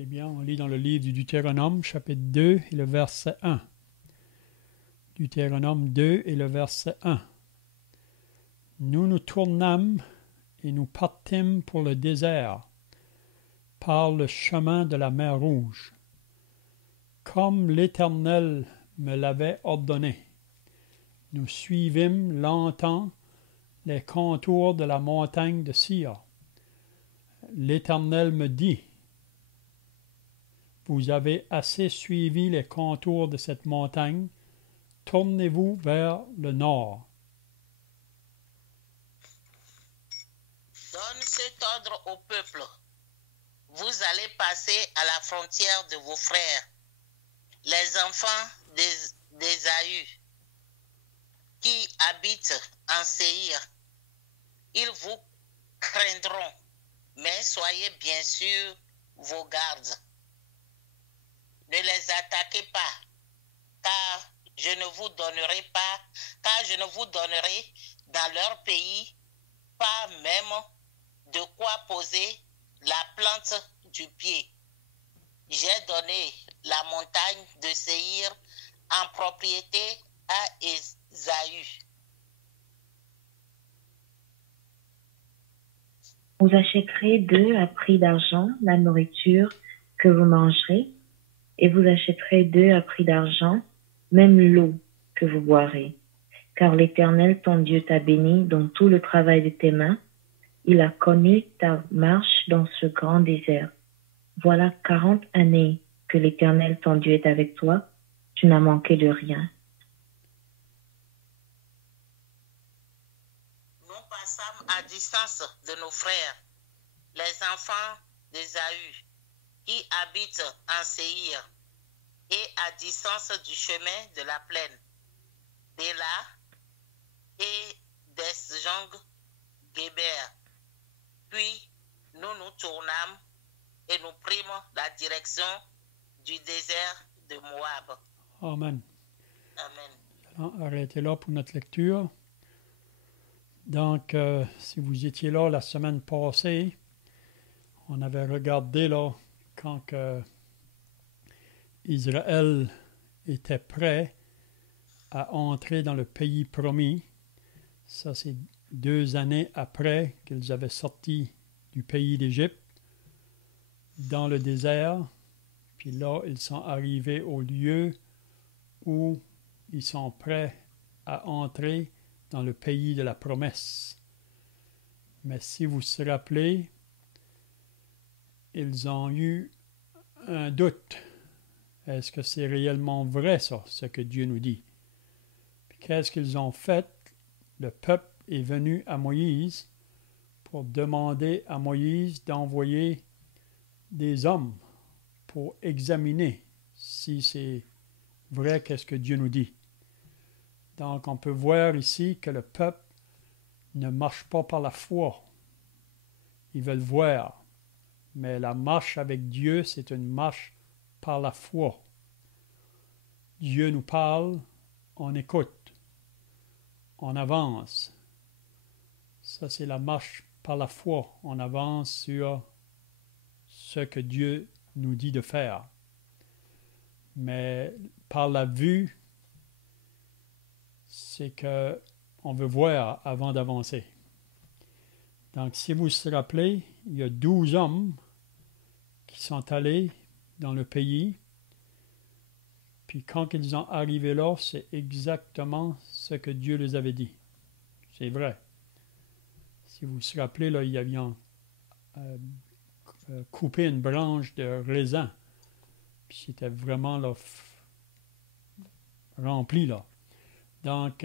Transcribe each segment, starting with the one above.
Eh bien, on lit dans le livre du Deutéronome, chapitre 2 et le verset 1. Deutéronome 2 et le verset 1. Nous nous tournâmes et nous partîmes pour le désert, par le chemin de la mer Rouge, comme l'Éternel me l'avait ordonné. Nous suivîmes longtemps les contours de la montagne de Sir. L'Éternel me dit, vous avez assez suivi les contours de cette montagne, tournez-vous vers le nord. Donne cet ordre au peuple. Vous allez passer à la frontière de vos frères, les enfants d'Ésaü, qui habitent en Séhir. Ils vous craindront, mais soyez bien sûr vos gardes. Ne les attaquez pas, car je ne vous donnerai dans leur pays pas même de quoi poser la plante du pied. J'ai donné la montagne de Séhir en propriété à Ésaü. Vous achèterez d'eux à prix d'argent la nourriture que vous mangerez, et vous achèterez d'eux à prix d'argent même l'eau que vous boirez. Car l'Éternel, ton Dieu, t'a béni dans tout le travail de tes mains. Il a connu ta marche dans ce grand désert. Voilà 40 années que l'Éternel, ton Dieu, est avec toi. Tu n'as manqué de rien. Nous passâmes à distance de nos frères, les enfants d'Ésaü, qui habitent en Séhir, et à distance du chemin de la plaine, d'Éla et d'Esjong-Géber. Puis nous nous tournâmes et nous prîmes la direction du désert de Moab. Amen. Amen. Allons arrêter là pour notre lecture. Donc, si vous étiez là la semaine passée, on avait regardé là quand Israël était prêt à entrer dans le pays promis. Ça, c'est 2 années après qu'ils avaient sorti du pays d'Égypte, dans le désert. Puis là, ils sont arrivés au lieu où ils sont prêts à entrer dans le pays de la promesse. Mais si vous vous rappelez, ils ont eu un doute. Est-ce que c'est réellement vrai, ça, ce que Dieu nous dit? Puis qu'est-ce qu'ils ont fait? Le peuple est venu à Moïse pour demander à Moïse d'envoyer des hommes pour examiner si c'est vrai qu'est-ce que Dieu nous dit. Donc, on peut voir ici que le peuple ne marche pas par la foi. Ils veulent voir. Mais la marche avec Dieu, c'est une marche par la foi. Dieu nous parle, on écoute, on avance. Ça, c'est la marche par la foi. On avance sur ce que Dieu nous dit de faire. Mais par la vue, c'est qu'on veut voir avant d'avancer. Donc, si vous vous rappelez, il y a 12 hommes qui sont allés dans le pays. Puis quand ils sont arrivés là, c'est exactement ce que Dieu les avait dit. C'est vrai. Si vous vous rappelez, là, ils avaient coupé une branche de raisin. Puis c'était vraiment là, rempli là. Donc,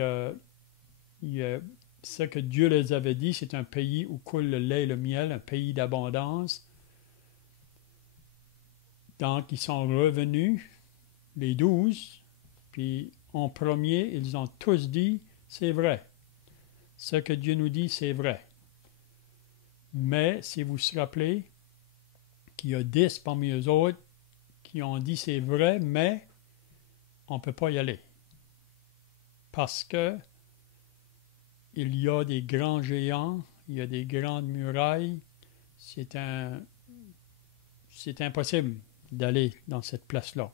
ce que Dieu les avait dit, c'est un pays où coule le lait et le miel, un pays d'abondance. Donc, ils sont revenus, les 12, puis en premier, ils ont tous dit, c'est vrai. Ce que Dieu nous dit, c'est vrai. Mais, si vous vous rappelez, qu'il y a 10 parmi eux autres qui ont dit, c'est vrai, mais on ne peut pas y aller. Parce que il y a des grands géants, il y a des grandes murailles, c'est c'est impossible d'aller dans cette place-là.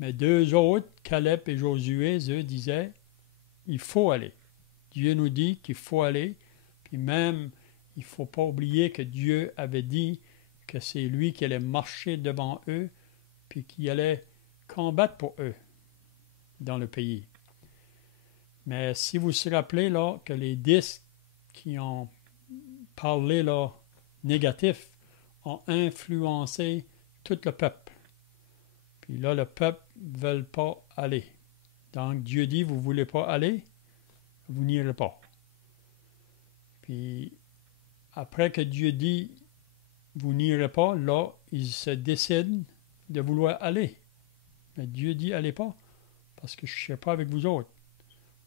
Mais deux autres, Caleb et Josué, eux, disaient, il faut aller. Dieu nous dit qu'il faut aller, puis même, il ne faut pas oublier que Dieu avait dit que c'est lui qui allait marcher devant eux, puis qui allait combattre pour eux dans le pays. Mais si vous vous rappelez là, que les 10 qui ont parlé là, négatif ont influencé tout le peuple. Puis là, le peuple ne veut pas aller. Donc Dieu dit, vous ne voulez pas aller, vous n'irez pas. Puis après que Dieu dit, vous n'irez pas, là, ils se décident de vouloir aller. Mais Dieu dit, allez pas, parce que je ne serai pas avec vous autres.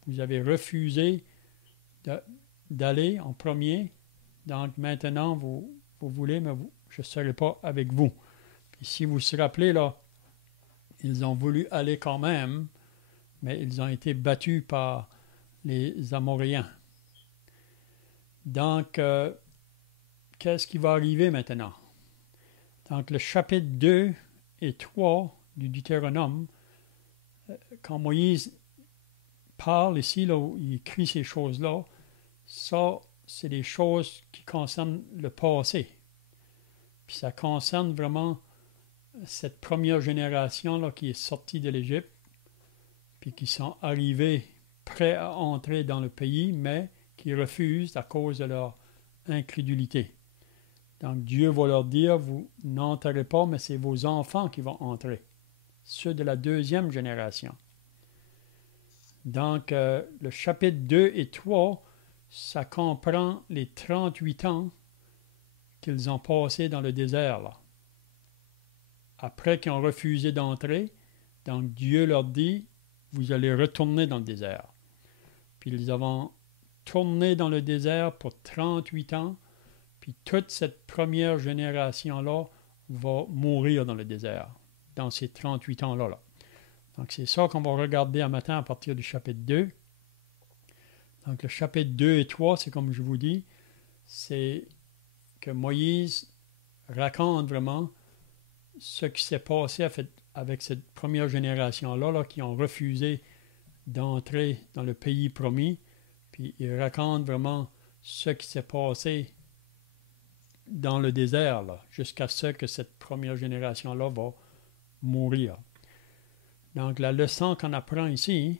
Vous avez refusé d'aller en premier, donc maintenant, vous voulez, mais je ne serai pas avec vous. Puis si vous vous rappelez, là, ils ont voulu aller quand même, mais ils ont été battus par les Amoréens. Donc, qu'est-ce qui va arriver maintenant? Donc, le chapitre 2 et 3 du Deutéronome, quand Moïse parle ici, là, où il écrit ces choses-là, ça, c'est des choses qui concernent le passé. Puis ça concerne vraiment cette première génération là, qui est sortie de l'Égypte, puis qui sont arrivés prêts à entrer dans le pays, mais qui refusent à cause de leur incrédulité. Donc Dieu va leur dire, vous n'entrez pas, mais c'est vos enfants qui vont entrer, ceux de la deuxième génération. Donc le chapitre 2 et 3, ça comprend les 38 ans qu'ils ont passés dans le désert, là. Après qu'ils ont refusé d'entrer, donc Dieu leur dit, vous allez retourner dans le désert. Puis ils ont tourné dans le désert pour 38 ans, puis toute cette première génération-là va mourir dans le désert, dans ces 38 ans-là. Là. Donc c'est ça qu'on va regarder un matin à partir du chapitre 2. Donc le chapitre 2 et 3, c'est comme je vous dis, c'est que Moïse raconte vraiment ce qui s'est passé avec cette première génération-là là, qui ont refusé d'entrer dans le pays promis. Puis il raconte vraiment ce qui s'est passé dans le désert, là, jusqu'à ce que cette première génération-là va mourir. Donc la leçon qu'on apprend ici,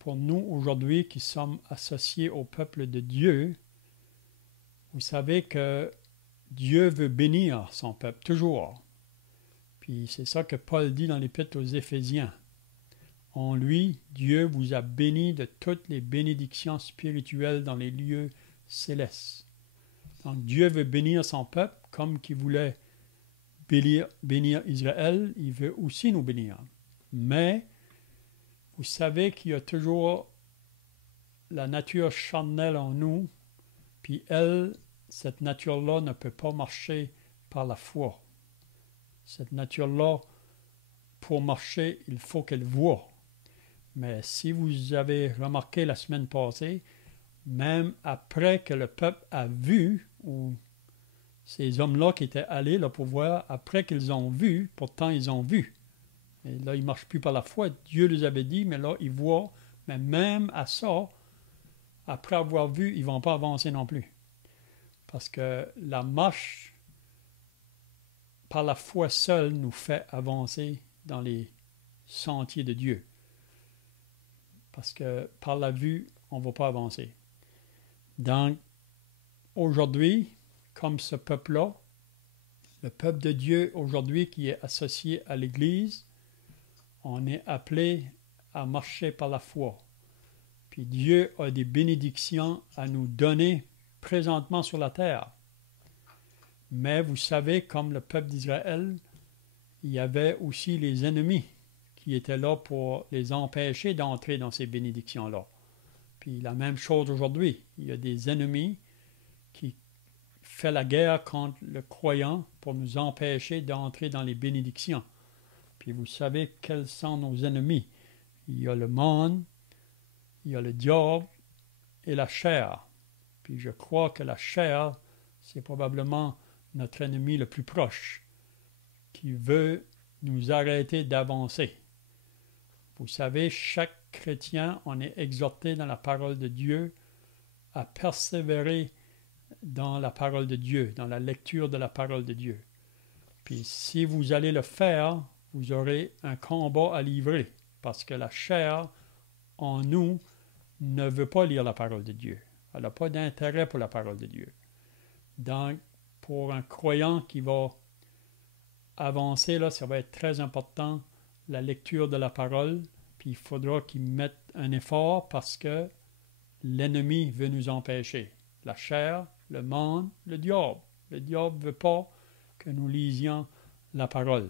pour nous aujourd'hui qui sommes associés au peuple de Dieu, vous savez que Dieu veut bénir son peuple, toujours. Puis c'est ça que Paul dit dans l'Épître aux Éphésiens. En lui, Dieu vous a béni de toutes les bénédictions spirituelles dans les lieux célestes. Donc Dieu veut bénir son peuple comme qu'il voulait bénir Israël, il veut aussi nous bénir. Mais vous savez qu'il y a toujours la nature charnelle en nous, puis elle, cette nature-là ne peut pas marcher par la foi. Cette nature-là, pour marcher, il faut qu'elle voie. Mais si vous avez remarqué la semaine passée, même après que le peuple a vu, ou ces hommes-là qui étaient allés là, pour voir, après qu'ils ont vu, pourtant ils ont vu. Et là, ils ne marchent plus par la foi. Dieu les avait dit, mais là, ils voient. Mais même à ça, après avoir vu, ils ne vont pas avancer non plus. Parce que la marche par la foi seule nous fait avancer dans les sentiers de Dieu. Parce que par la vue, on ne va pas avancer. Donc, aujourd'hui, comme ce peuple-là, le peuple de Dieu aujourd'hui qui est associé à l'Église, on est appelé à marcher par la foi. Puis Dieu a des bénédictions à nous donner présentement sur la terre. Mais vous savez, comme le peuple d'Israël, il y avait aussi les ennemis qui étaient là pour les empêcher d'entrer dans ces bénédictions-là. Puis la même chose aujourd'hui. Il y a des ennemis qui font la guerre contre le croyant pour nous empêcher d'entrer dans les bénédictions. Puis vous savez quels sont nos ennemis. Il y a le monde, il y a le diable et la chair. Puis je crois que la chair, c'est probablement notre ennemi le plus proche, qui veut nous arrêter d'avancer. Vous savez, chaque chrétien, on est exhorté dans la parole de Dieu à persévérer dans la parole de Dieu, dans la lecture de la parole de Dieu. Puis si vous allez le faire, vous aurez un combat à livrer, parce que la chair en nous ne veut pas lire la parole de Dieu. Elle n'a pas d'intérêt pour la parole de Dieu. Donc, pour un croyant qui va avancer, là, ça va être très important, la lecture de la parole, puis il faudra qu'il mette un effort parce que l'ennemi veut nous empêcher. La chair, le monde, le diable. Le diable ne veut pas que nous lisions la parole.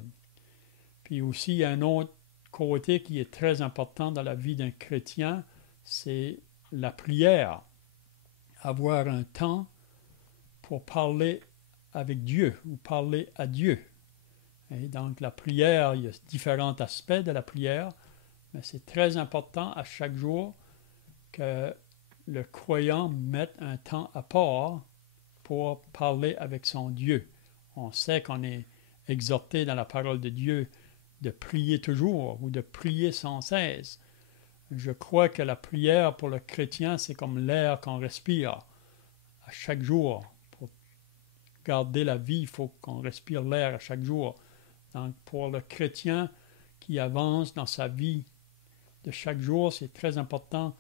Puis aussi, il y a un autre côté qui est très important dans la vie d'un chrétien, c'est la prière. Avoir un temps pour parler avec Dieu ou parler à Dieu. Et donc la prière, il y a différents aspects de la prière, mais c'est très important à chaque jour que le croyant mette un temps à part pour parler avec son Dieu. On sait qu'on est exhorté dans la parole de Dieu de prier toujours ou de prier sans cesse. Je crois que la prière pour le chrétien, c'est comme l'air qu'on respire à chaque jour. Pour garder la vie, il faut qu'on respire l'air à chaque jour. Donc, pour le chrétien qui avance dans sa vie de chaque jour, c'est très important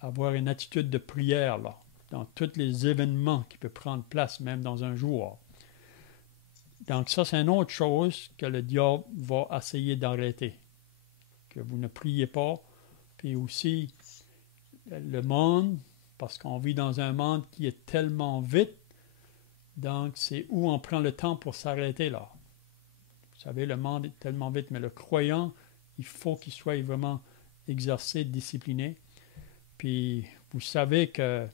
d'avoir une attitude de prière là, dans tous les événements qui peuvent prendre place, même dans un jour. Donc, ça, c'est une autre chose que le diable va essayer d'arrêter. Que vous ne priez pas. Puis aussi, le monde, parce qu'on vit dans un monde qui est tellement vite, donc c'est où on prend le temps pour s'arrêter là. Vous savez, le monde est tellement vite, mais le croyant, il faut qu'il soit vraiment exercé, discipliné. Puis, vous savez que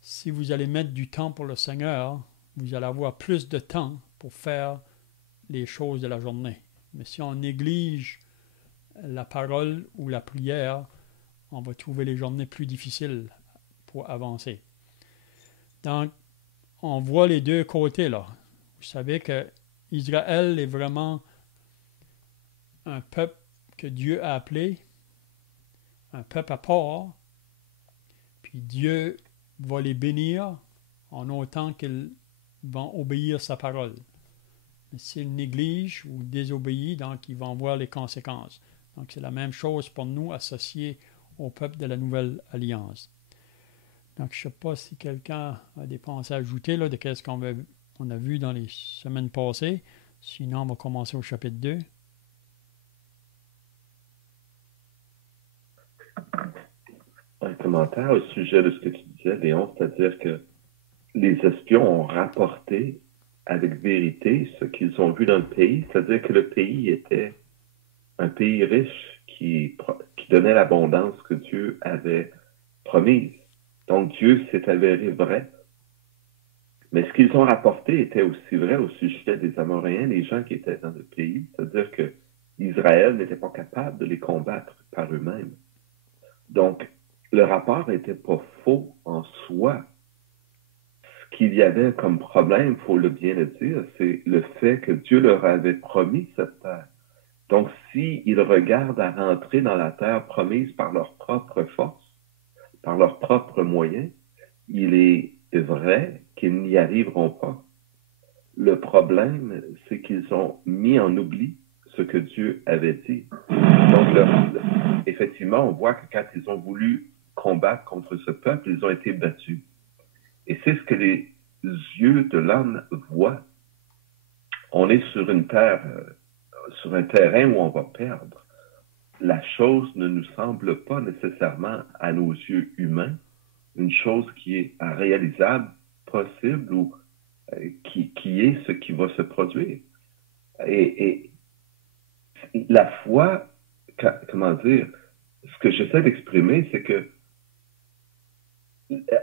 si vous allez mettre du temps pour le Seigneur, vous allez avoir plus de temps pour faire les choses de la journée. Mais si on néglige la parole ou la prière, on va trouver les journées plus difficiles pour avancer. Donc, on voit les deux côtés là. Vous savez que Israël est vraiment un peuple que Dieu a appelé, un peuple à part, puis Dieu va les bénir en autant qu'ils vont obéir sa parole. Mais s'ils négligent ou désobéissent, donc ils vont voir les conséquences. Donc c'est la même chose pour nous associés au peuple de la Nouvelle Alliance. Donc je ne sais pas si quelqu'un a des pensées à ajouter là, de ce qu'on a vu dans les semaines passées. Sinon, on va commencer au chapitre 2. Un commentaire au sujet de ce que tu disais, Léon, c'est-à-dire que les espions ont rapporté avec vérité ce qu'ils ont vu dans le pays, c'est-à-dire que le pays était un pays riche qui donnait l'abondance que Dieu avait promise. Donc Dieu s'est avéré vrai. Mais ce qu'ils ont rapporté était aussi vrai au sujet des Amoréens, les gens qui étaient dans le pays, c'est-à-dire que Israël n'était pas capable de les combattre par eux-mêmes. Donc, le rapport n'était pas faux en soi. Ce qu'il y avait comme problème, il faut le bien le dire, c'est le fait que Dieu leur avait promis cette terre. Donc, s'ils regardent à rentrer dans la terre promise par leur propre force, par leurs propres moyens, il est vrai qu'ils n'y arriveront pas. Le problème, c'est qu'ils ont mis en oubli ce que Dieu avait dit. Donc, effectivement, on voit que quand ils ont voulu combattre contre ce peuple, ils ont été battus. Et c'est ce que les yeux de l'homme voient. On est sur une terre, sur un terrain où on va perdre. La chose ne nous semble pas nécessairement à nos yeux humains une chose qui est réalisable, possible ou qui est ce qui va se produire. Et la foi, comment dire, ce que j'essaie d'exprimer, c'est que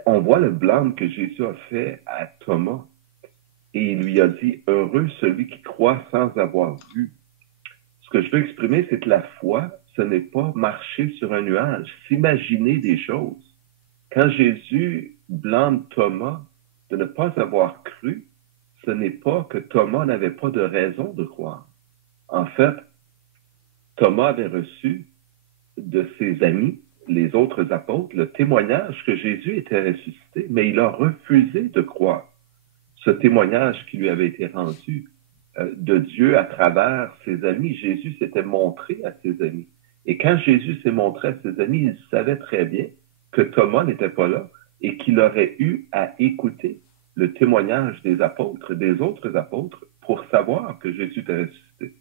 on voit le blâme que Jésus a fait à Thomas et il lui a dit « Heureux celui qui croit sans avoir vu ». Ce que je veux exprimer, c'est que la foi, ce n'est pas marcher sur un nuage, s'imaginer des choses. Quand Jésus blâme Thomas de ne pas avoir cru, ce n'est pas que Thomas n'avait pas de raison de croire. En fait, Thomas avait reçu de ses amis, les autres apôtres, le témoignage que Jésus était ressuscité, mais il a refusé de croire. Ce témoignage qui lui avait été rendu de Dieu à travers ses amis, Jésus s'était montré à ses amis. Et quand Jésus s'est montré à ses amis, il savait très bien que Thomas n'était pas là et qu'il aurait eu à écouter le témoignage des apôtres, des autres apôtres, pour savoir que Jésus était ressuscité.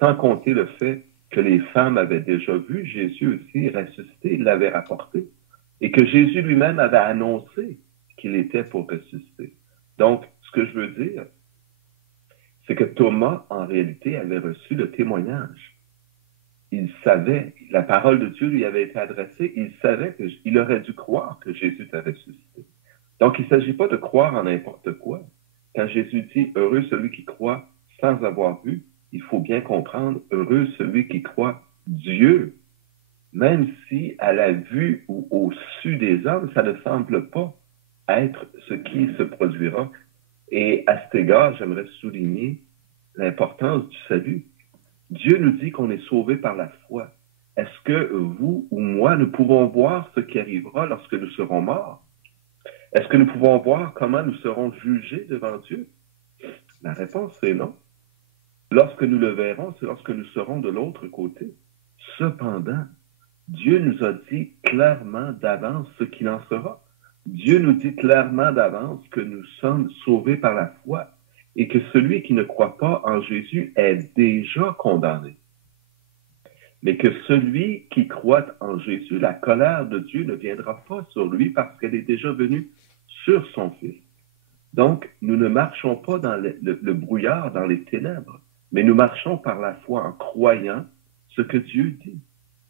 Sans compter le fait que les femmes avaient déjà vu Jésus aussi ressuscité, il l'avait rapporté, et que Jésus lui-même avait annoncé qu'il était pour ressusciter. Donc, ce que je veux dire, c'est que Thomas, en réalité, avait reçu le témoignage. Il savait, la parole de Dieu lui avait été adressée, il savait qu'il aurait dû croire que Jésus était ressuscité. Donc, il ne s'agit pas de croire en n'importe quoi. Quand Jésus dit « Heureux celui qui croit sans avoir vu », il faut bien comprendre « Heureux celui qui croit Dieu », même si à la vue ou au su des hommes, ça ne semble pas être ce qui se produira. Et à cet égard, j'aimerais souligner l'importance du salut. Dieu nous dit qu'on est sauvé par la foi. Est-ce que vous ou moi, nous pouvons voir ce qui arrivera lorsque nous serons morts? Est-ce que nous pouvons voir comment nous serons jugés devant Dieu? La réponse est non. Lorsque nous le verrons, c'est lorsque nous serons de l'autre côté. Cependant, Dieu nous a dit clairement d'avance ce qu'il en sera. Dieu nous dit clairement d'avance que nous sommes sauvés par la foi et que celui qui ne croit pas en Jésus est déjà condamné. Mais que celui qui croit en Jésus, la colère de Dieu ne viendra pas sur lui parce qu'elle est déjà venue sur son Fils. Donc, nous ne marchons pas dans le brouillard, dans les ténèbres, mais nous marchons par la foi en croyant ce que Dieu dit.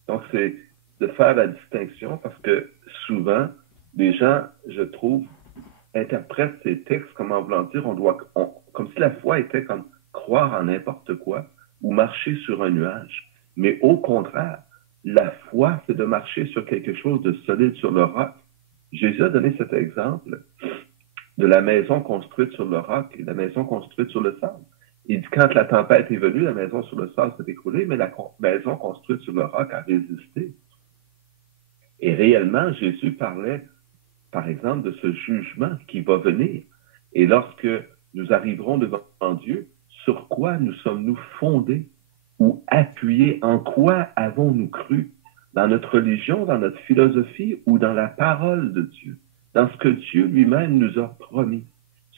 Donc, c'est de faire la distinction parce que souvent, les gens, je trouve, interprètent ces textes comme en voulant dire comme si la foi était comme croire en n'importe quoi ou marcher sur un nuage. Mais au contraire, la foi, c'est de marcher sur quelque chose de solide, sur le roc. Jésus a donné cet exemple de la maison construite sur le roc et la maison construite sur le sable. Il dit, quand la tempête est venue, la maison sur le sable s'est écroulée, mais la maison construite sur le roc a résisté. Et réellement, Jésus parlait, par exemple, de ce jugement qui va venir. Et lorsque nous arriverons devant Dieu, sur quoi nous sommes-nous fondés ou appuyés? En quoi avons-nous cru? Dans notre religion, dans notre philosophie ou dans la parole de Dieu? Dans ce que Dieu lui-même nous a promis.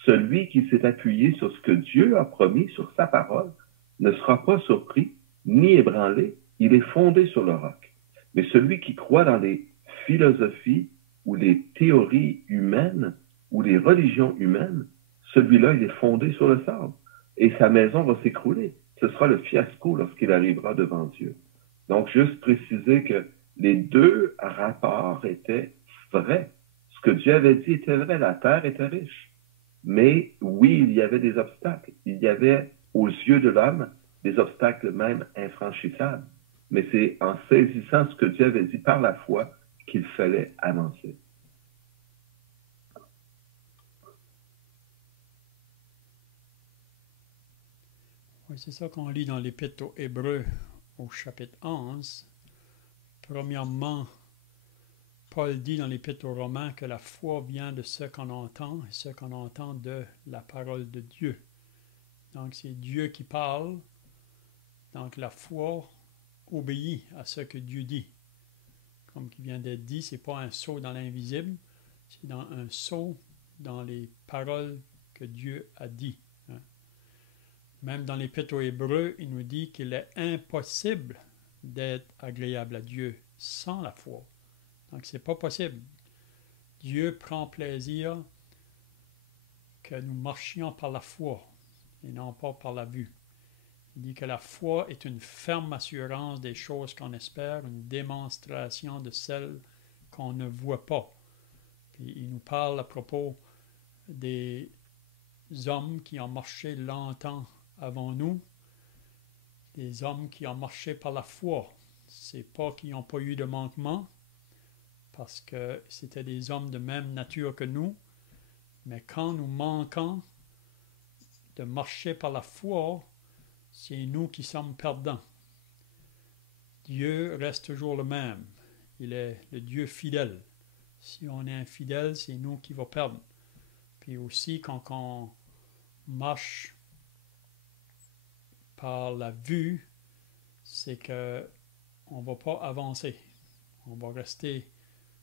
Celui qui s'est appuyé sur ce que Dieu a promis, sur sa parole, ne sera pas surpris ni ébranlé. Il est fondé sur le roc. Mais celui qui croit dans les philosophies ou les théories humaines ou les religions humaines, celui-là, il est fondé sur le sable. Et sa maison va s'écrouler. Ce sera le fiasco lorsqu'il arrivera devant Dieu. Donc, juste préciser que les deux rapports étaient vrais. Ce que Dieu avait dit était vrai, la terre était riche. Mais oui, il y avait des obstacles. Il y avait, aux yeux de l'homme, des obstacles même infranchissables. Mais c'est en saisissant ce que Dieu avait dit par la foi qu'il fallait avancer. Oui, c'est ça qu'on lit dans l'Épître aux Hébreux au chapitre 11. Premièrement, Paul dit dans l'Épître aux Romains que la foi vient de ce qu'on entend et ce qu'on entend de la parole de Dieu. Donc, c'est Dieu qui parle. Donc, la foi obéit à ce que Dieu dit. Comme qui vient d'être dit, ce n'est pas un saut dans l'invisible, c'est un saut dans les paroles que Dieu a dit. Même dans l'Épître aux Hébreux, il nous dit qu'il est impossible d'être agréable à Dieu sans la foi. Donc, ce n'est pas possible. Dieu prend plaisir que nous marchions par la foi et non pas par la vue. Il dit que la foi est une ferme assurance des choses qu'on espère, une démonstration de celles qu'on ne voit pas. Puis il nous parle à propos des hommes qui ont marché longtemps avant nous, des hommes qui ont marché par la foi. Ce n'est pas qu'ils n'ont pas eu de manquement, parce que c'était des hommes de même nature que nous, mais quand nous manquons, de marcher par la foi, c'est nous qui sommes perdants. Dieu reste toujours le même. Il est le Dieu fidèle. Si on est infidèle, c'est nous qui va perdre. Puis aussi, quand on marche par la vue, c'est que on ne va pas avancer. On va rester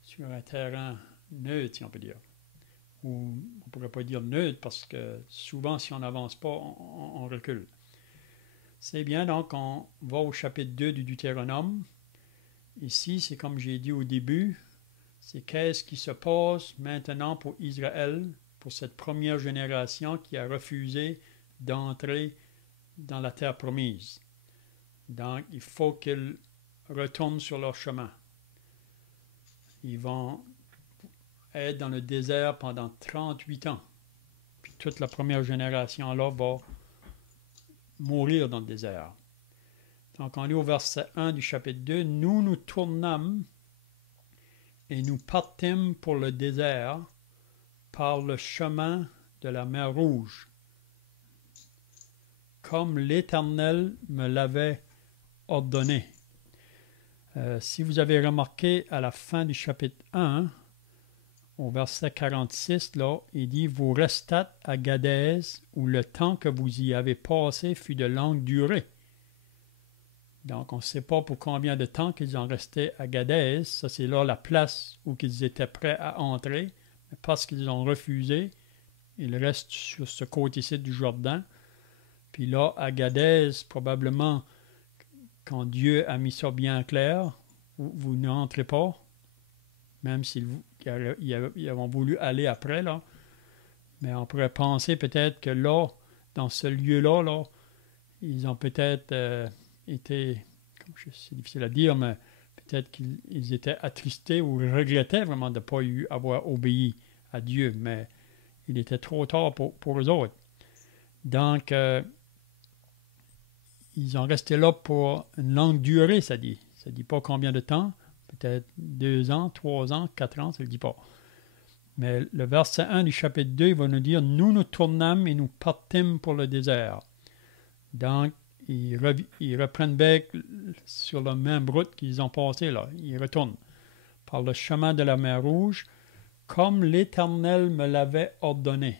sur un terrain neutre, si on peut dire. Ou on ne pourrait pas dire neutre parce que souvent, si on n'avance pas, on recule. C'est bien, donc, on va au chapitre 2 du Deutéronome. Ici, c'est comme j'ai dit au début, c'est qu'est-ce qui se passe maintenant pour Israël, pour cette première génération qui a refusé d'entrer dans la terre promise. Donc, il faut qu'ils retournent sur leur chemin. Ils vont être dans le désert pendant 38 ans. Puis toute la première génération-là va mourir dans le désert. Donc, on lit au verset 1 du chapitre 2, « Nous nous tournâmes et nous partîmes pour le désert par le chemin de la mer Rouge, comme l'Éternel me l'avait ordonné. » Si vous avez remarqué à la fin du chapitre 1, au verset 46, là, il dit « Vous restâtes à Gadès, où le temps que vous y avez passé fut de longue durée. » Donc, on ne sait pas pour combien de temps qu'ils ont resté à Gadès. Ça, c'est là la place où ils étaient prêts à entrer. Mais parce qu'ils ont refusé, ils restent sur ce côté-ci du Jourdain. Puis là, à Gadès, probablement, quand Dieu a mis ça bien clair, vous n'entrez pas, même s'ils ont voulu aller après, là. Mais on pourrait penser peut-être que là, dans ce lieu-là, là, ils ont peut-être été, c'est difficile à dire, mais peut-être qu'ils étaient attristés ou regrettaient vraiment de ne pas avoir obéi à Dieu, mais il était trop tard pour eux autres. Donc, ils ont resté là pour une longue durée, ça dit. Ça ne dit pas combien de temps, peut-être 2 ans, 3 ans, 4 ans, ça ne le dit pas. Mais le verset 1 du chapitre 2, il va nous dire « Nous nous tournâmes et nous partîmes pour le désert. » Donc, ils reprennent bec sur la même route qu'ils ont passé là. Ils retournent par le chemin de la mer Rouge, comme l'Éternel me l'avait ordonné.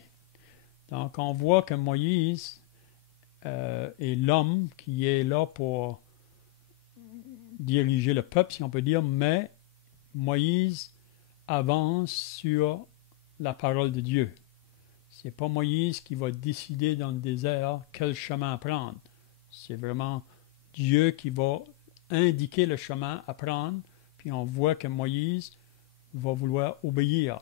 Donc, on voit que Moïse est l'homme qui est là pour diriger le peuple, si on peut dire, mais Moïse avance sur la parole de Dieu. Ce n'est pas Moïse qui va décider dans le désert quel chemin prendre. C'est vraiment Dieu qui va indiquer le chemin à prendre, puis on voit que Moïse va vouloir obéir.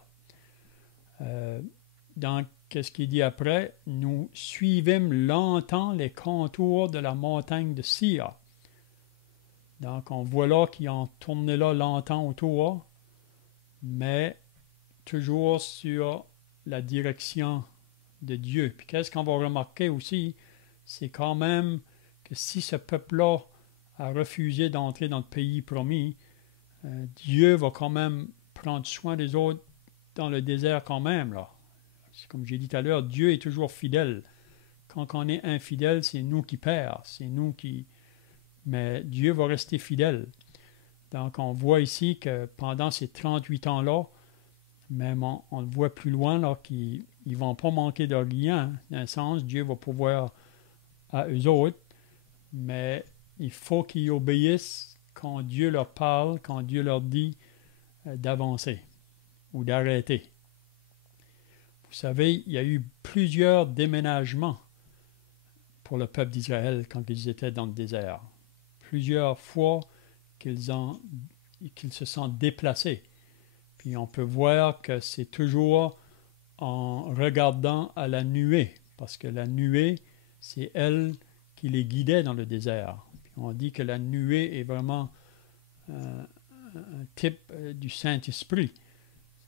Donc, qu'est-ce qu'il dit après? « Nous suivîmes longtemps les contours de la montagne de Sir. » Donc, on voit là qu'ils ont tourné là longtemps autour, mais toujours sur la direction de Dieu. Puis qu'est-ce qu'on va remarquer aussi? C'est quand même que si ce peuple-là a refusé d'entrer dans le pays promis, Dieu va quand même prendre soin des autres dans le désert quand même, là. C'est comme j'ai dit tout à l'heure, Dieu est toujours fidèle. Quand on est infidèle, c'est nous qui perdons, c'est nous qui... Mais Dieu va rester fidèle. Donc, on voit ici que pendant ces 38 ans-là, même on le voit plus loin, là, qu'ils ne vont pas manquer de rien. Dans un sens, Dieu va pouvoir à eux autres, mais il faut qu'ils obéissent quand Dieu leur parle, quand Dieu leur dit d'avancer ou d'arrêter. Vous savez, il y a eu plusieurs déménagements pour le peuple d'Israël quand ils étaient dans le désert. Plusieurs fois qu'ils se sont déplacés. Puis on peut voir que c'est toujours en regardant à la nuée, parce que la nuée, c'est elle qui les guidait dans le désert. Puis on dit que la nuée est vraiment un type du Saint-Esprit.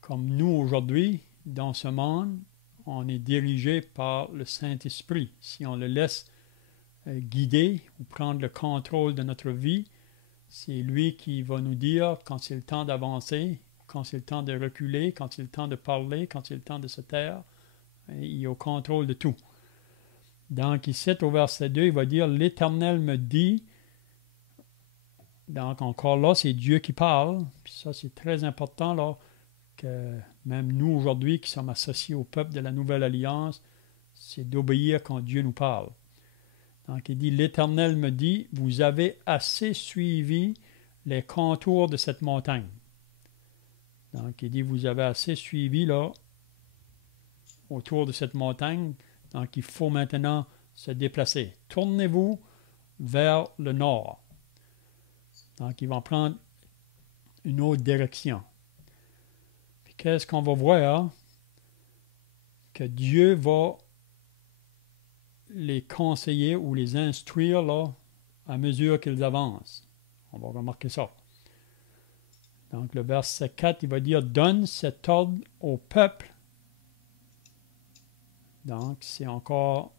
Comme nous aujourd'hui, dans ce monde, on est dirigé par le Saint-Esprit. Si on le laisse guider ou prendre le contrôle de notre vie, c'est lui qui va nous dire quand c'est le temps d'avancer, quand c'est le temps de reculer, quand c'est le temps de parler, quand c'est le temps de se taire. Il est au contrôle de tout. Donc, ici, au verset 2, il va dire, l'Éternel me dit, donc encore là, c'est Dieu qui parle, puis ça, c'est très important, là, que même nous, aujourd'hui, qui sommes associés au peuple de la Nouvelle Alliance, c'est d'obéir quand Dieu nous parle. Donc, il dit, l'Éternel me dit, vous avez assez suivi les contours de cette montagne. Donc, il dit, vous avez assez suivi, là, autour de cette montagne. Donc, il faut maintenant se déplacer. Tournez-vous vers le nord. Donc, ils vont prendre une autre direction. Puis, qu'est-ce qu'on va voir? Que Dieu va les conseiller ou les instruire là, à mesure qu'ils avancent. On va remarquer ça. Donc, le verset 4, il va dire, donne cet ordre au peuple. Donc, c'est encore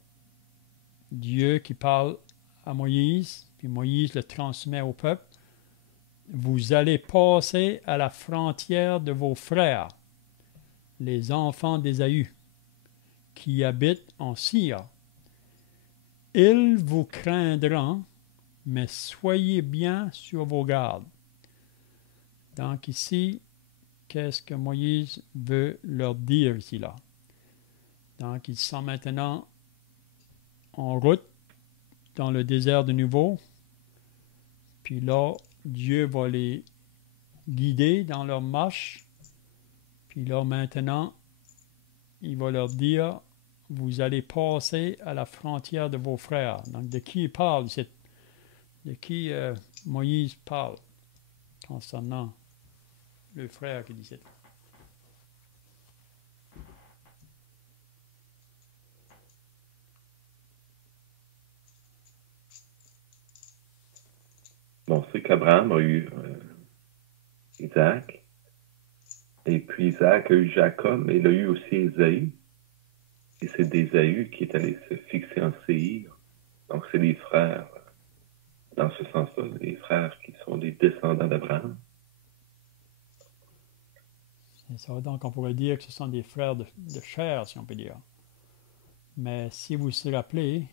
Dieu qui parle à Moïse, puis Moïse le transmet au peuple. Vous allez passer à la frontière de vos frères, les enfants d'Ésaü, qui habitent en Syr. Ils vous craindront, mais soyez bien sur vos gardes. Donc ici, qu'est-ce que Moïse veut leur dire ici là? Donc ils sont maintenant en route dans le désert de nouveau. Puis là, Dieu va les guider dans leur marche. Puis là, maintenant, il va leur dire, vous allez passer à la frontière de vos frères. Donc, de qui il parle? De qui Moïse parle concernant le frère qui disait. Bon, c'est qu'Abraham a eu Isaac, et puis Isaac a eu Jacob, et il a eu aussi Ésaü. Et c'est d'Ésaü qui est allé se fixer en Séhir. Donc, c'est les frères, dans ce sens-là, les frères qui sont les descendants d'Abraham. C'est ça, donc on pourrait dire que ce sont des frères de chair, si on peut dire. Mais si vous vous rappelez,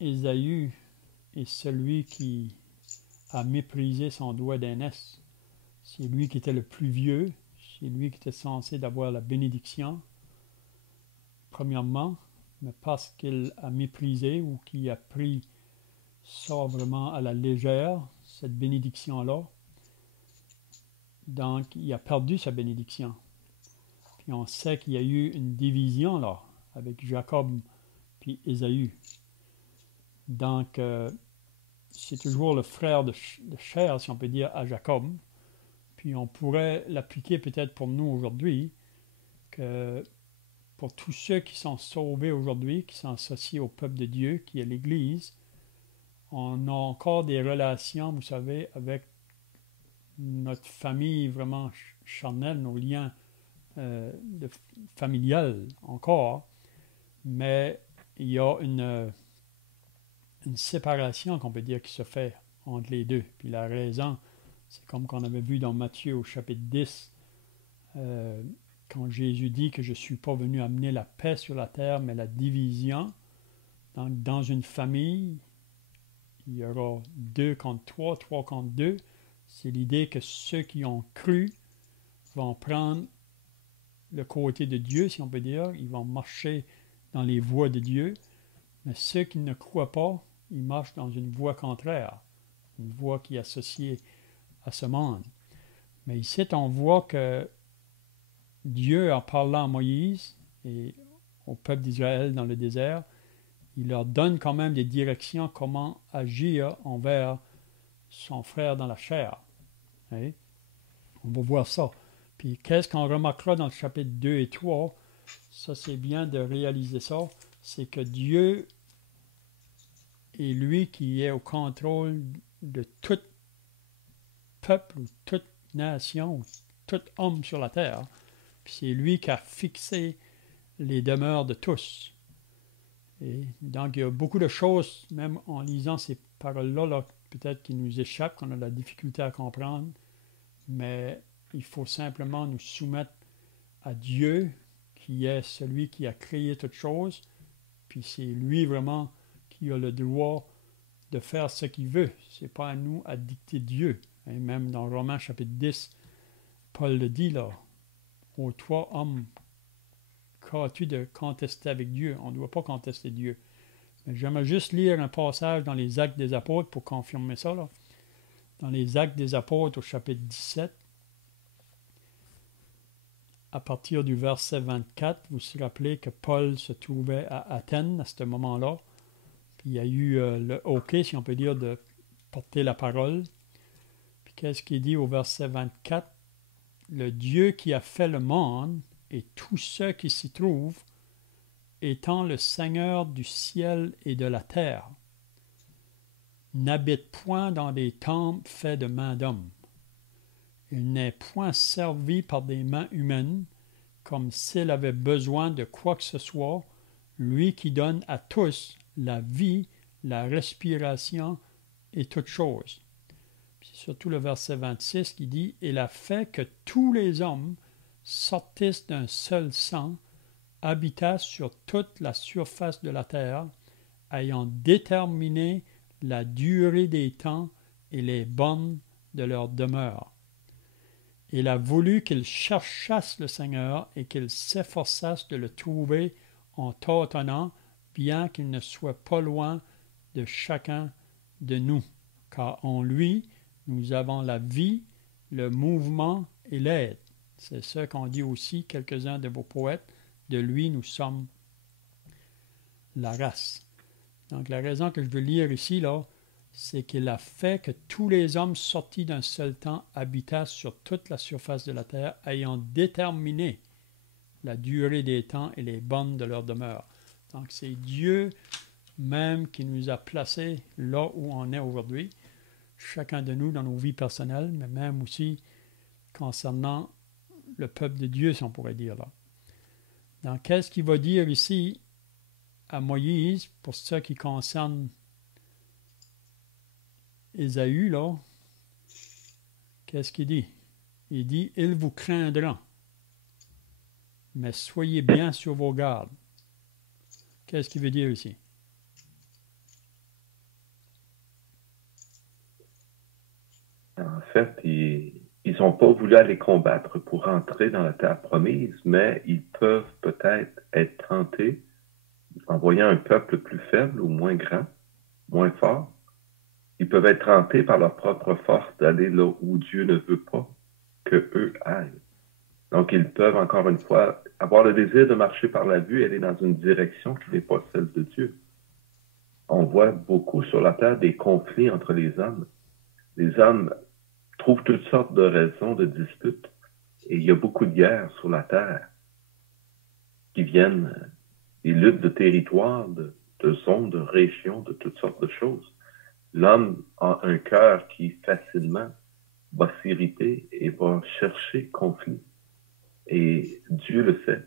Ésaü est celui qui a méprisé son doigt d'aînesse. C'est lui qui était le plus vieux, c'est lui qui était censé d'avoir la bénédiction, premièrement, mais parce qu'il a méprisé ou qu'il a pris ça vraiment à la légère, cette bénédiction-là, donc il a perdu sa bénédiction. Puis on sait qu'il y a eu une division là, avec Jacob puis Ésaü. Donc, c'est toujours le frère de chair, si on peut dire, à Jacob. Puis on pourrait l'appliquer peut-être pour nous aujourd'hui, que pour tous ceux qui sont sauvés aujourd'hui, qui sont associés au peuple de Dieu, qui est l'Église, on a encore des relations, vous savez, avec notre famille vraiment charnelle, nos liens familiales encore, mais il y a une séparation, qu'on peut dire, qui se fait entre les deux. Puis la raison, c'est comme qu'on avait vu dans Matthieu au chapitre 10, quand Jésus dit que je ne suis pas venu amener la paix sur la terre, mais la division. Donc, dans une famille, il y aura 2 contre 3, 3 contre 2. C'est l'idée que ceux qui ont cru vont prendre le côté de Dieu, si on peut dire. Ils vont marcher dans les voies de Dieu. Mais ceux qui ne croient pas, ils marchent dans une voie contraire, une voie qui est associée à ce monde. Mais ici, on voit que Dieu, en parlant à Moïse et au peuple d'Israël dans le désert, il leur donne quand même des directions comment agir envers son frère dans la chair. Hein? On va voir ça. Puis qu'est-ce qu'on remarquera dans le chapitre 2 et 3, ça c'est bien de réaliser ça, c'est que Dieu est lui qui est au contrôle de tout peuple, toute nation, tout homme sur la terre. Puis c'est lui qui a fixé les demeures de tous. Et donc, il y a beaucoup de choses, même en lisant ces paroles-là, là, peut-être qui nous échappent, qu'on a de la difficulté à comprendre, mais il faut simplement nous soumettre à Dieu, qui est celui qui a créé toutes choses, puis c'est lui vraiment qui a le droit de faire ce qu'il veut. Ce n'est pas à nous à dicter Dieu. Et même dans Romains chapitre 10, Paul le dit là, ô toi homme, qu'as-tu de contester avec Dieu? On ne doit pas contester Dieu. Mais j'aimerais juste lire un passage dans les Actes des Apôtres pour confirmer ça, là. Dans les Actes des Apôtres au chapitre 17, à partir du verset 24, vous vous rappelez que Paul se trouvait à Athènes à ce moment-là. Puis il y a eu le hockey, si on peut dire, de porter la parole. Puis qu'est-ce qu'il dit au verset 24? Le Dieu qui a fait le monde et tous ceux qui s'y trouvent, étant le Seigneur du ciel et de la terre, n'habite point dans des temples faits de mains d'hommes. Il n'est point servi par des mains humaines, comme s'il avait besoin de quoi que ce soit, lui qui donne à tous la vie, la respiration et toutes choses. Puis surtout le verset 26 qui dit « Il a fait que tous les hommes sortissent d'un seul sang, habitassent sur toute la surface de la terre, ayant déterminé la durée des temps et les bornes de leur demeure. Il a voulu qu'ils cherchassent le Seigneur et qu'ils s'efforçassent de le trouver en tâtonnant, bien qu'il ne soit pas loin de chacun de nous, car en lui, nous avons la vie, le mouvement et l'aide. » C'est ce qu'ont dit aussi quelques-uns de vos poètes. De lui, nous sommes la race. Donc, la raison que je veux lire ici, là, c'est qu'il a fait que tous les hommes sortis d'un seul temps habitassent sur toute la surface de la terre, ayant déterminé la durée des temps et les bornes de leur demeure. Donc, c'est Dieu même qui nous a placés là où on est aujourd'hui, chacun de nous dans nos vies personnelles, mais même aussi concernant le peuple de Dieu, si on pourrait dire là. Donc, qu'est-ce qu'il va dire ici à Moïse pour ce qui concerne Ésaü, là? Qu'est-ce qu'il dit? Il dit, « Ils vous craindront, mais soyez bien sur vos gardes. » Qu'est-ce qu'il veut dire ici? En fait, ils n'ont pas voulu aller combattre pour entrer dans la terre promise, mais ils peuvent peut-être être tentés en voyant un peuple plus faible ou moins grand, moins fort. Ils peuvent être tentés par leur propre force d'aller là où Dieu ne veut pas qu'eux aillent. Donc, ils peuvent, encore une fois, avoir le désir de marcher par la vue et aller dans une direction qui n'est pas celle de Dieu. On voit beaucoup sur la terre des conflits entre les hommes. Les hommes trouvent toutes sortes de raisons de disputes. Et il y a beaucoup de guerres sur la terre qui viennent des luttes de territoire, de zones, de régions, de toutes sortes de choses. L'homme a un cœur qui facilement va s'irriter et va chercher conflit. Et Dieu le sait.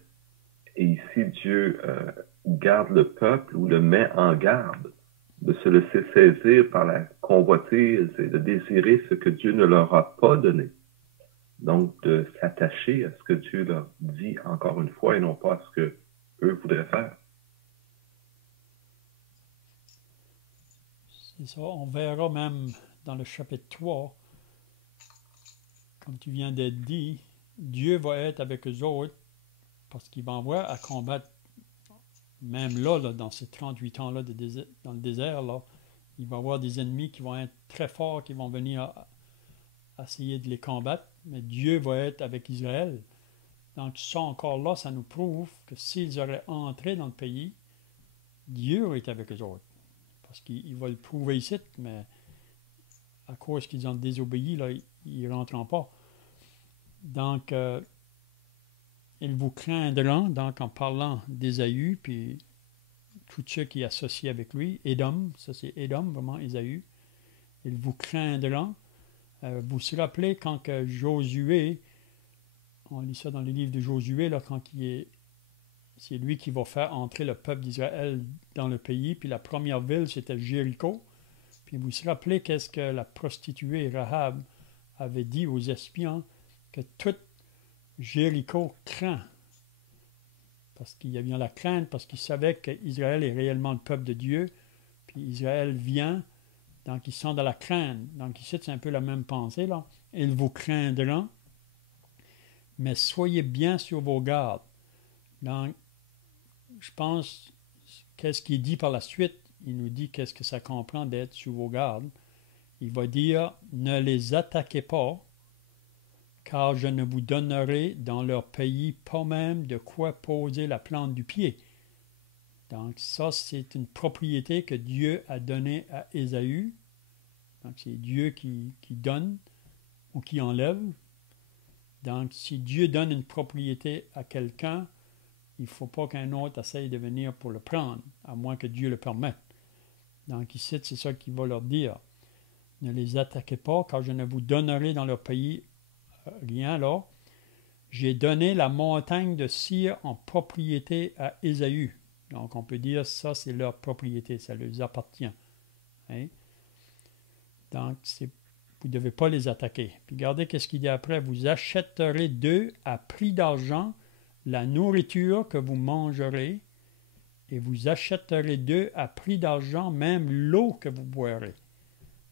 Et ici, Dieu garde le peuple ou le met en garde de se laisser saisir par la convoitise et de désirer ce que Dieu ne leur a pas donné. Donc, de s'attacher à ce que Dieu leur dit encore une fois et non pas à ce que eux voudraient faire. C'est ça, on verra même dans le chapitre 3, comme tu viens d'être dit, Dieu va être avec eux autres parce qu'il va envoyer à combattre, même là, dans ces 38 ans-là dans le désert, là, il va y avoir des ennemis qui vont être très forts, qui vont venir essayer de les combattre, mais Dieu va être avec Israël. Donc ça encore là, ça nous prouve que s'ils auraient entré dans le pays, Dieu est avec eux autres. Parce qu'il va le prouver ici, mais à cause qu'ils ont désobéi, là, ils ne rentreront pas. Donc, ils vous craindront, donc en parlant d'Ésaü, puis tous ceux qui associent avec lui, Édom, ça c'est Édom, vraiment Ésaü, ils vous craindront. Vous vous rappelez quand que Josué, on lit ça dans les livres de Josué, là, quand c'est lui qui va faire entrer le peuple d'Israël dans le pays, puis la première ville, c'était Jéricho. Puis vous vous rappelez qu'est-ce que la prostituée Rahab avait dit aux espions, que tout Jéricho craint parce qu'il y avait la crainte, parce qu'ils savaient qu'Israël est réellement le peuple de Dieu, puis Israël vient, donc ils sont dans la crainte. Donc ici, c'est un peu la même pensée, là. Ils vous craindront, mais soyez bien sur vos gardes. Donc, je pense, qu'est-ce qu'il dit par la suite? Il nous dit qu'est-ce que ça comprend d'être sur vos gardes. Il va dire, ne les attaquez pas, car je ne vous donnerai dans leur pays pas même de quoi poser la plante du pied. Donc ça, c'est une propriété que Dieu a donnée à Ésaü. Donc c'est Dieu qui donne ou qui enlève. Donc si Dieu donne une propriété à quelqu'un, il ne faut pas qu'un autre essaye de venir pour le prendre, à moins que Dieu le permette. Donc ici, c'est ça qu'il va leur dire. Ne les attaquez pas, car je ne vous donnerai dans leur pays rien là. J'ai donné la montagne de Sire en propriété à Ésaü. Donc on peut dire ça, c'est leur propriété, ça leur appartient. Hein? Donc vous ne devez pas les attaquer. Puis regardez qu'est-ce qu'il dit après. Vous achèterez d'eux à prix d'argent la nourriture que vous mangerez, et vous achèterez d'eux à prix d'argent même l'eau que vous boirez.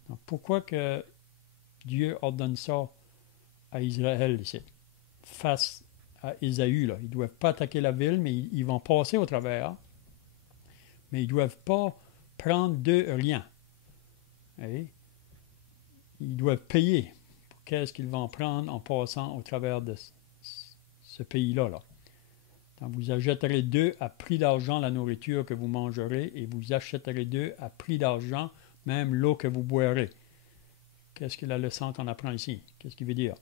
Donc, pourquoi que Dieu ordonne ça à Israël ici, face à Ésaü, là? Ils ne doivent pas attaquer la ville, mais ils vont passer au travers. Mais ils ne doivent pas prendre d'eux rien. Et ils doivent payer pour qu'est-ce qu'ils vont prendre en passant au travers de ce pays-là. Là. Donc, vous achèterez d'eux à prix d'argent la nourriture que vous mangerez, et vous achèterez d'eux à prix d'argent même l'eau que vous boirez. Qu'est-ce que la leçon qu'on apprend ici? Qu'est-ce qu'il veut dire?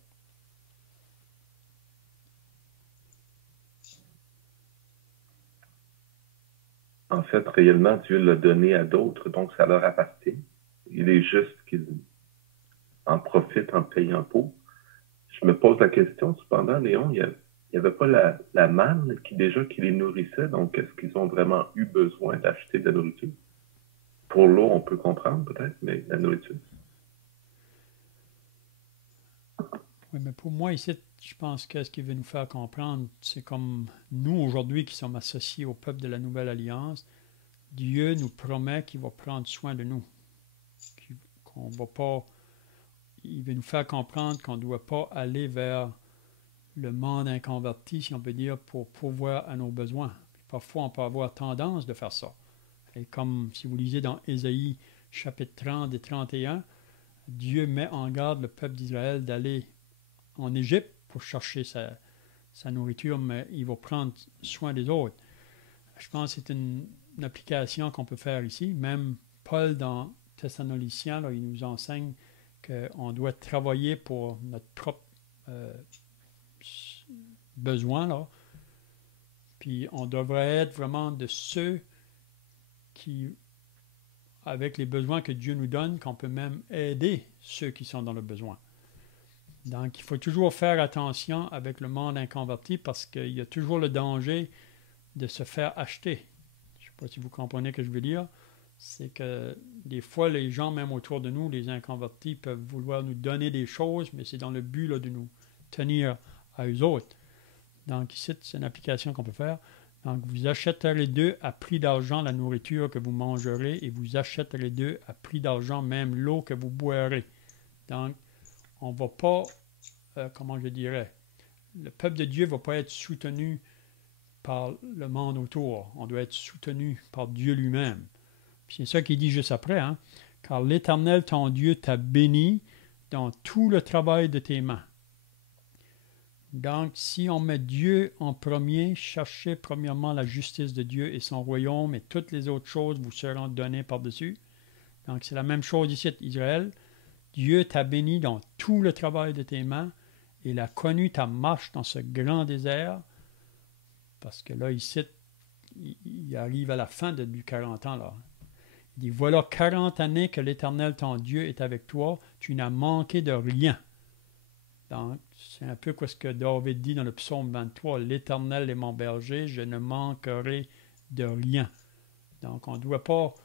En fait, réellement, Dieu l'a donné à d'autres, donc ça leur appartient. Il est juste qu'ils en profitent en payant pour. Je me pose la question, cependant, Léon, il n'y avait pas la manne qui les nourrissait, donc est-ce qu'ils ont vraiment eu besoin d'acheter de la nourriture? Pour l'eau, on peut comprendre peut-être, mais la nourriture. Oui, mais pour moi, ici, je pense que ce qu'il veut nous faire comprendre, c'est comme nous, aujourd'hui, qui sommes associés au peuple de la Nouvelle Alliance, Dieu nous promet qu'il va prendre soin de nous. Qu'on va pas... Il veut nous faire comprendre qu'on ne doit pas aller vers le monde inconverti, si on peut dire, pour pourvoir à nos besoins. Puis parfois, on peut avoir tendance de faire ça. Et comme si vous lisez dans Ésaïe, chapitre 30 et 31, Dieu met en garde le peuple d'Israël d'aller en Égypte pour chercher sa nourriture, mais il va prendre soin des autres. Je pense que c'est une application qu'on peut faire ici. Même Paul, dans Thessaloniciens, là, il nous enseigne qu'on doit travailler pour notre propre besoin. Là. Puis on devrait être vraiment de ceux qui, avec les besoins que Dieu nous donne, qu'on peut même aider ceux qui sont dans le besoin. Donc, il faut toujours faire attention avec le monde inconverti parce qu'il y a toujours le danger de se faire acheter. Je ne sais pas si vous comprenez ce que je veux dire. C'est que des fois, les gens, même autour de nous, les inconvertis, peuvent vouloir nous donner des choses, mais c'est dans le but là, de nous tenir à eux autres. Donc, ici, c'est une application qu'on peut faire. Donc, vous achèterez d'eux à prix d'argent la nourriture que vous mangerez, et vous achèterez d'eux à prix d'argent même l'eau que vous boirez. Donc, on ne va pas, comment je dirais, le peuple de Dieu ne va pas être soutenu par le monde autour. On doit être soutenu par Dieu lui-même. Puis c'est ça qu'il dit juste après, hein? Car l'Éternel, ton Dieu, t'a béni dans tout le travail de tes mains. Donc, si on met Dieu en premier, cherchez premièrement la justice de Dieu et son royaume, et toutes les autres choses vous seront données par-dessus. Donc, c'est la même chose ici, Israël. Dieu t'a béni dans tout le travail de tes mains. Il a connu ta marche dans ce grand désert. Parce que là, ici, il arrive à la fin du 40 ans. Là. Il dit, voilà 40 années que l'Éternel, ton Dieu, est avec toi. Tu n'as manqué de rien. Donc, c'est un peu ce que David dit dans le psaume 23. L'Éternel est mon berger, je ne manquerai de rien. Donc, on ne doit pas,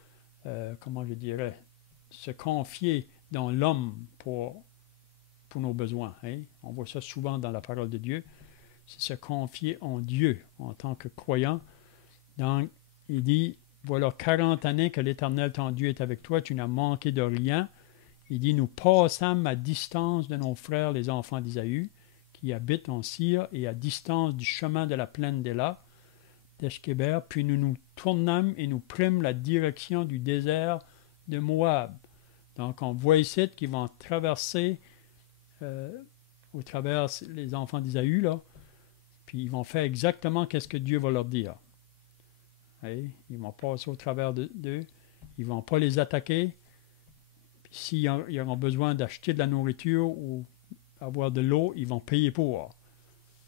comment je dirais, se confier dans l'homme pour nos besoins. Hein? On voit ça souvent dans la parole de Dieu. c'est se confier en Dieu en tant que croyant. Donc, il dit, voilà 40 années que l'Éternel, ton Dieu, est avec toi, tu n'as manqué de rien. Il dit, nous passâmes à distance de nos frères, les enfants d'Isaü, qui habitent en Syr, et à distance du chemin de la plaine d'Éla, d'Eshkéber, puis nous nous tournâmes et nous prîmes la direction du désert de Moab. Donc, on voit ici qu'ils vont traverser au travers les enfants d'Isaü, là, puis ils vont faire exactement ce que Dieu va leur dire. Oui, ils vont passer au travers d'eux, ils ne vont pas les attaquer. Puis s'ils auront besoin d'acheter de la nourriture ou avoir de l'eau, ils vont payer pour.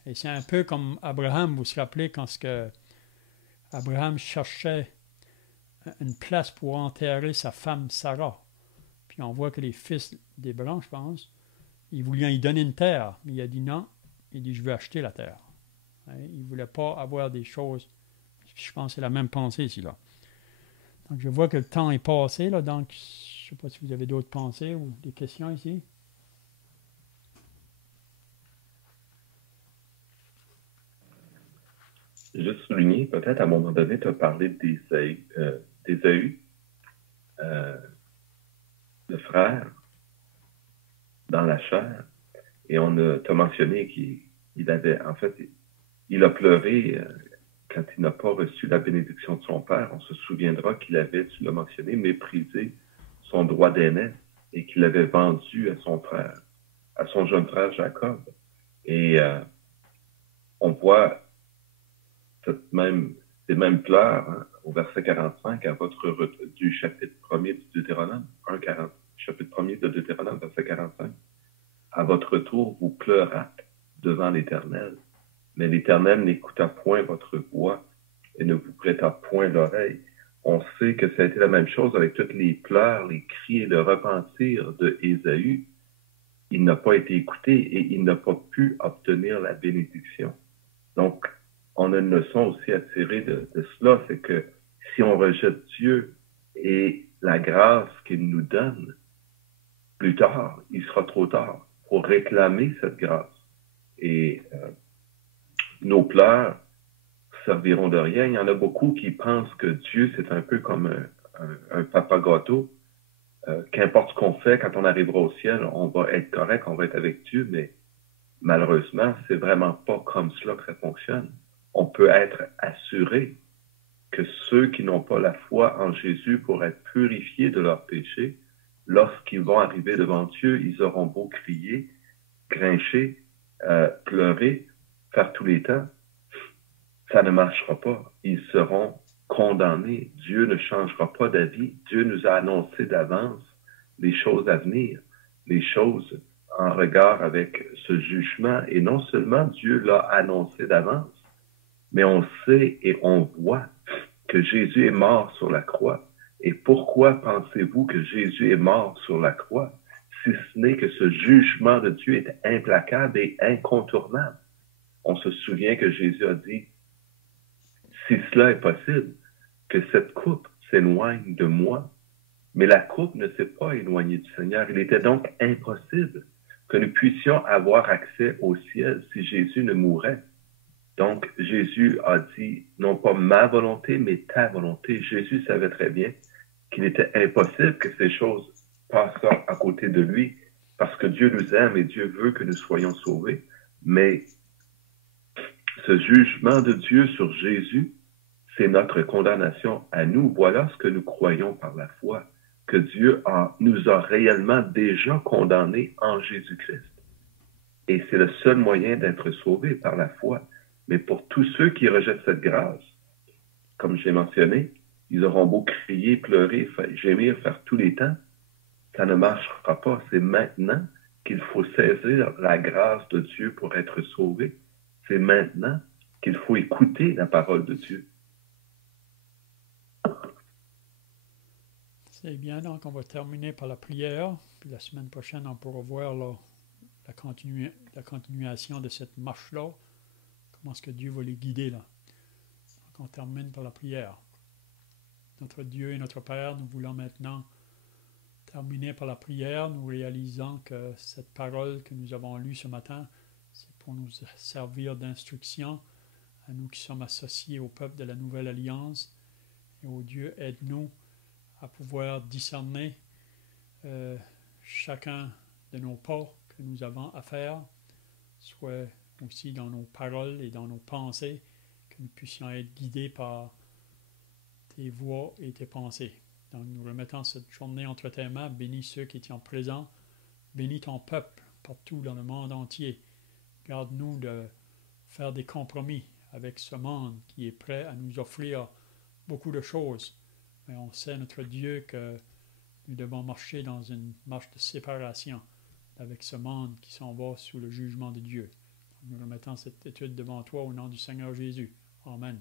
Et c'est un peu comme Abraham, vous vous rappelez, quand Abraham cherchait une place pour enterrer sa femme Sarah. Puis on voit que les fils d'Abraham, je pense, ils voulaient y donner une terre, mais il a dit non. Il dit, je veux acheter la terre. Il ne voulait pas avoir des choses. Je pense que c'est la même pensée ici, là. Donc, je vois que le temps est passé, là. Donc, je ne sais pas si vous avez d'autres pensées ou des questions ici. Juste souligner, peut-être à un moment donné, tu as parlé d'Ésaü, le frère, dans la chair, et t'as mentionné qu'il avait, en fait, il a pleuré quand il n'a pas reçu la bénédiction de son père. On se souviendra qu'il avait, tu l'as mentionné, méprisé son droit d'aînesse et qu'il avait vendu à son frère, à son jeune frère Jacob. Et on voit ces mêmes pleurs, hein, au verset 45 du chapitre 1er du Deutéronome, chapitre 1er de Deutéronome, verset 45. À votre retour, vous pleurâtes devant l'Éternel, mais l'Éternel n'écouta point votre voix et ne vous prêta point l'oreille. On sait que ça a été la même chose avec toutes les pleurs, les cris et le repentir de Ésaü. Il n'a pas été écouté et il n'a pas pu obtenir la bénédiction. Donc, on a une leçon aussi à tirer de cela, c'est que si on rejette Dieu et la grâce qu'il nous donne, plus tard, il sera trop tard pour réclamer cette grâce. Et nos pleurs serviront de rien. Il y en a beaucoup qui pensent que Dieu, c'est un peu comme un papa gâteau. Qu'importe ce qu'on fait, quand on arrivera au ciel, on va être correct, on va être avec Dieu, mais malheureusement, c'est vraiment pas comme cela que ça fonctionne. On peut être assuré que ceux qui n'ont pas la foi en Jésus pour être purifiés de leurs péchés, lorsqu'ils vont arriver devant Dieu, ils auront beau crier, grincher, pleurer, faire tous les temps, ça ne marchera pas. Ils seront condamnés. Dieu ne changera pas d'avis. Dieu nous a annoncé d'avance les choses à venir, les choses en regard avec ce jugement. Et non seulement Dieu l'a annoncé d'avance, mais on sait et on voit que Jésus est mort sur la croix. Et pourquoi pensez-vous que Jésus est mort sur la croix, si ce n'est que ce jugement de Dieu est implacable et incontournable? On se souvient que Jésus a dit, si cela est possible, que cette coupe s'éloigne de moi, mais la coupe ne s'est pas éloignée du Seigneur. Il était donc impossible que nous puissions avoir accès au ciel si Jésus ne mourait. Donc, Jésus a dit, non pas ma volonté, mais ta volonté. Jésus savait très bien qu'il était impossible que ces choses passent à côté de lui, parce que Dieu nous aime et Dieu veut que nous soyons sauvés. Mais ce jugement de Dieu sur Jésus, c'est notre condamnation à nous. Voilà ce que nous croyons par la foi, que Dieu nous a réellement déjà condamnés en Jésus-Christ. Et c'est le seul moyen d'être sauvé par la foi. Mais pour tous ceux qui rejettent cette grâce, comme j'ai mentionné, ils auront beau crier, pleurer, gémir, faire tous les temps, ça ne marchera pas. C'est maintenant qu'il faut saisir la grâce de Dieu pour être sauvé. C'est maintenant qu'il faut écouter la parole de Dieu. C'est bien, donc on va terminer par la prière, puis la semaine prochaine, on pourra voir là, la continuation de cette marche-là, comment est-ce que Dieu va les guider là. Donc on termine par la prière. Notre Dieu et notre Père, nous voulons maintenant terminer par la prière, nous réalisant que cette parole que nous avons lue ce matin, c'est pour nous servir d'instruction, à nous qui sommes associés au peuple de la Nouvelle Alliance. Et ô Dieu, aide-nous à pouvoir discerner chacun de nos pas que nous avons à faire, soit aussi dans nos paroles et dans nos pensées, que nous puissions être guidés par tes voix et tes pensées. Donc nous remettons cette journée entre tes mains, bénis ceux qui étaient présents, bénis ton peuple partout dans le monde entier. Garde-nous de faire des compromis avec ce monde qui est prêt à nous offrir beaucoup de choses. Mais on sait, notre Dieu, que nous devons marcher dans une marche de séparation avec ce monde qui s'en va sous le jugement de Dieu. Nous remettons cette étude devant toi au nom du Seigneur Jésus. Amen.